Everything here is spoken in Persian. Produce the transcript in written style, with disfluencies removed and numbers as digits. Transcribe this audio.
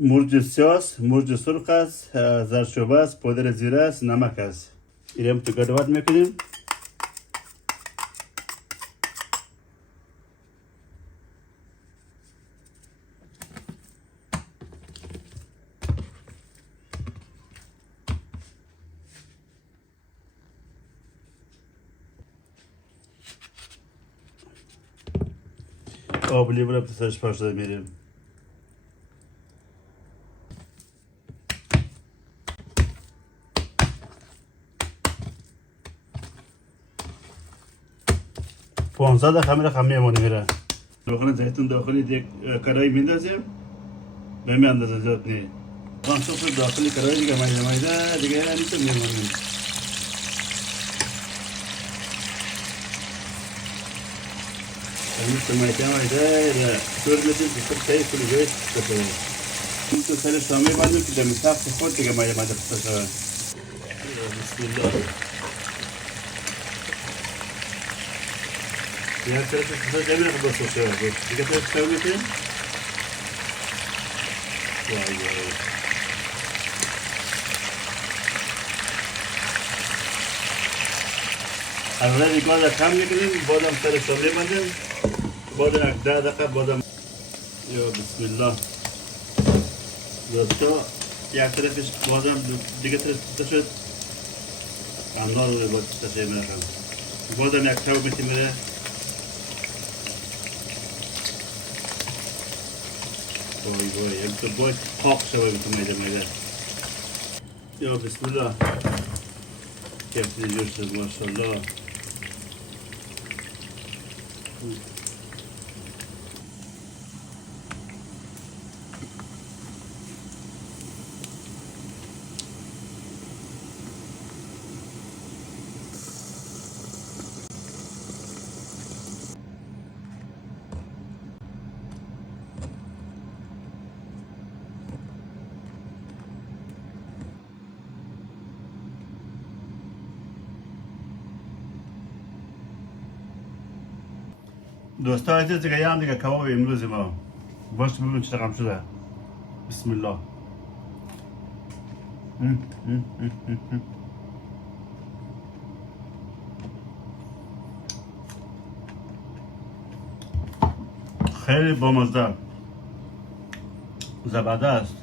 مرج سیاس، مرج سرخ است، زردچوبه است، پودر زیره است، نمک است. اینم تو گردوات میکنیم. آب لیمو رو سرش پاشده میریم. پانزده خمیر خمیه مونی میره. داخل زیتون داخلی دیگه کرایی میندازیم. به می اندازه زیاد نی. پانصد داخلی کرایی دیگه مایده دیگه نیستم میمونیم. نیست مایده طور میشیم که خود تایی کلی گوشت بسه. این تو سر شامی باندیم که دمی سخت خود دیگه مایده بسه شود. بسم الله. یه طرف کسا جمعه خود بسه شود. دیگه طرف شود میکنیم. وای وای. حالا دیگه کم میکنیم. بادم سر شامی باندیم. بادم یک 10 دقیقه بادم. یا بسم الله. دوستا یک طرفش بادم دیگه طرف شد. انار رو باید تشریح میکنم. بادم یک تاو میتی میره. وای وای یک تو باید پاک شود تو میده. یا بسم الله. کفتی جور شد ماشاءالله. دوستا عزیز دیگه هم دیگه کباب امروز ما باش ببینیم چه رقم شده. بسم الله. خیلی بامزه زبرده است.